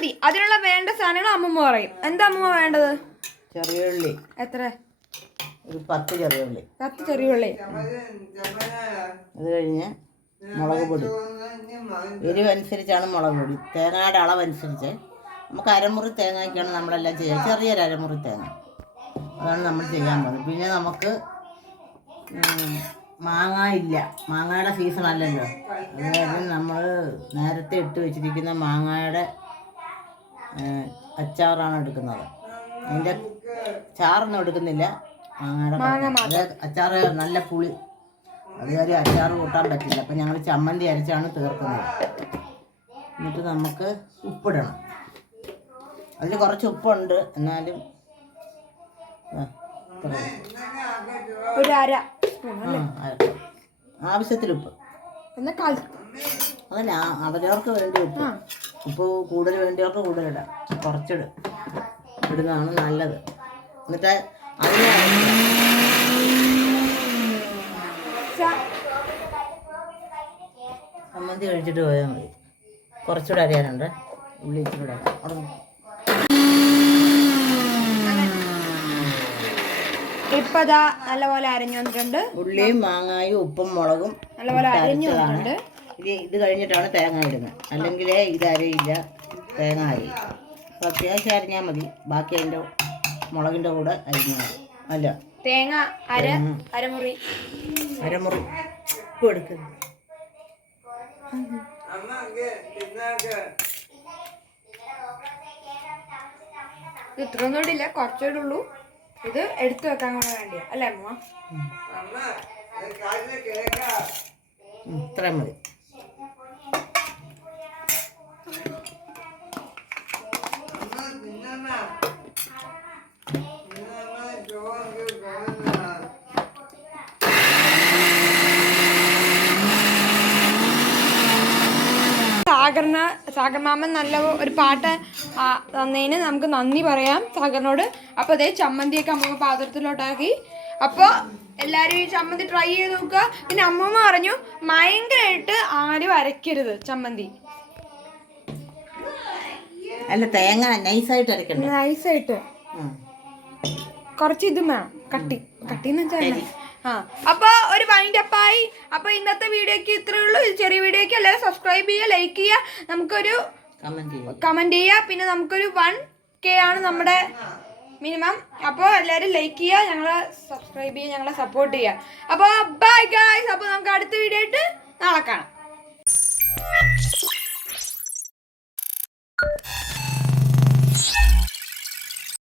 മതി. അതിനുള്ള വേണ്ട സാധനങ്ങൾ അമ്മൂമ്മ പറയും. എന്താ അമ്മൂമ്മ വേണ്ടത്? ചെറിയ ഉള്ളി എത്ര? ഒരു 10 ചെറിയ ഉള്ളി. 10 ചെറിയ ഉള്ളി. അത് കഴിഞ്ഞ് മുളക് പൊടി. എരിവനുസരിച്ചാണ് മുളക് പൊടി. തേങ്ങയുടെ അളവനുസരിച്ച് നമുക്ക് അരമുറി തേങ്ങയ്ക്കാണ് നമ്മളെല്ലാം ചെയ്യുക. ചെറിയൊരു അരമുറി തേങ്ങ അതാണ് നമ്മൾ ചെയ്യാൻ പോകുന്നത്. പിന്നെ നമുക്ക് മാങ്ങ ഇല്ല, മാങ്ങയുടെ സീസൺ അല്ലല്ലോ. അതായത് നമ്മൾ നേരത്തെ ഇട്ട് വെച്ചിരിക്കുന്ന മാങ്ങയുടെ അച്ചാറാണ് എടുക്കുന്നത്. അതിൻ്റെ ചാറൊന്നും എടുക്കുന്നില്ല, മാങ്ങയുടെ അച്ചാറ് നല്ല പുളി. അതുകാര്യം അച്ചാറ് കൂട്ടാൻ പറ്റില്ല. അപ്പം ഞങ്ങൾ ചമ്മന്തി അരച്ചാണ് തീർക്കുന്നത്. എന്നിട്ട് നമുക്ക് ഉപ്പിടണം. അതിൽ കുറച്ച് ഉപ്പുണ്ട്, എന്നാലും ആവശ്യത്തിൽ ഉപ്പ്. അതല്ല, അവരവർക്ക് വേണ്ടി ഉപ്പ്. ഉപ്പ് കൂടുതൽ വേണ്ടിയവർക്ക് കൂടുതലിടാം, ഇടുന്നതാണ് നല്ലത്. എന്നിട്ട് അതിന് ചമ്മന്തി കഴിച്ചിട്ട് പോയാൽ മതി. കുറച്ചുകൂടെ അറിയാനുണ്ട്, ഉള്ളി ഇച്ചിരി ഇപ്പൊ ഇതാ നല്ലപോലെ അരഞ്ഞു വന്നിട്ടുണ്ട്. ഉള്ളിയും മാങ്ങായും ഉപ്പും മുളകും നല്ലപോലെ അരഞ്ഞു വന്നിട്ടുണ്ട്. ഇത് കഴിഞ്ഞിട്ടാണ് തേങ്ങ ഇടുന്നത്, അല്ലെങ്കിലേ ഇത് അരയില്ല, തേങ്ങ അരയും. അപ്പോൾ അത്യാവശ്യം അരിഞ്ഞാൽ മതി, ബാക്കി അതിൻ്റെ മുളകിൻ്റെ കൂടെ അരിഞ്ഞാൽ അല്ല തേങ്ങ അരമുറി ഉപ്പ് എടുക്കുന്നു. ഇത്രയൊന്നും ഇടില്ല, കുറച്ചേ ഉള്ളൂ. ഇത് എടുത്തു വെക്കാൻ കൂടെ വേണ്ടിയാ അല്ലേ അമ്മ? ഇത്രയും മതി. സാഗർ മാമൻ നല്ല ഒരു പാട്ട് തന്നതിന് നമുക്ക് നന്ദി പറയാം സാഗറിനോട്. അപ്പോൾ അതേ ചമ്മന്തിയൊക്കെ അമ്മ പാത്രത്തിലോട്ടാക്കി. അപ്പോൾ എല്ലാവരും ഈ ചമ്മന്തി ട്രൈ ചെയ്ത് നോക്കുക. പിന്നെ അമ്മമ്മ പറഞ്ഞു ഭയങ്കരമായിട്ട് ആരും അരയ്ക്കരുത് ചമ്മന്തി. അല്ല, തേങ്ങ നൈസായിട്ട് അരക്കണ്ട, നൈസായിട്ട് കുറച്ച് ഇതും വേണം, കട്ടിന്ന് വെച്ചാൽ. അപ്പൊ ഒരു വൈൻഡപ്പായി. അപ്പൊ ഇന്നത്തെ വീഡിയോക്ക് ഇത്രയേ ഉള്ളൂ. ചെറിയ വീഡിയോക്ക് എല്ലാവരും സബ്സ്ക്രൈബ് ചെയ്യുക, ലൈക്ക് ചെയ്യുക, നമുക്കൊരു കമന്റ് ചെയ്യുക. പിന്നെ നമുക്കൊരു 1K ആണ് നമ്മുടെ മിനിമം. അപ്പോൾ എല്ലാവരും ലൈക്ക് ചെയ്യുക, ഞങ്ങളെ സബ്സ്ക്രൈബ് ചെയ്യുക, ഞങ്ങളെ സപ്പോർട്ട് ചെയ്യുക. അപ്പോൾ ബൈ ഗൈസ്. അപ്പോൾ നമുക്ക് അടുത്ത വീഡിയോ ആയിട്ട് നാളെ കാണാം.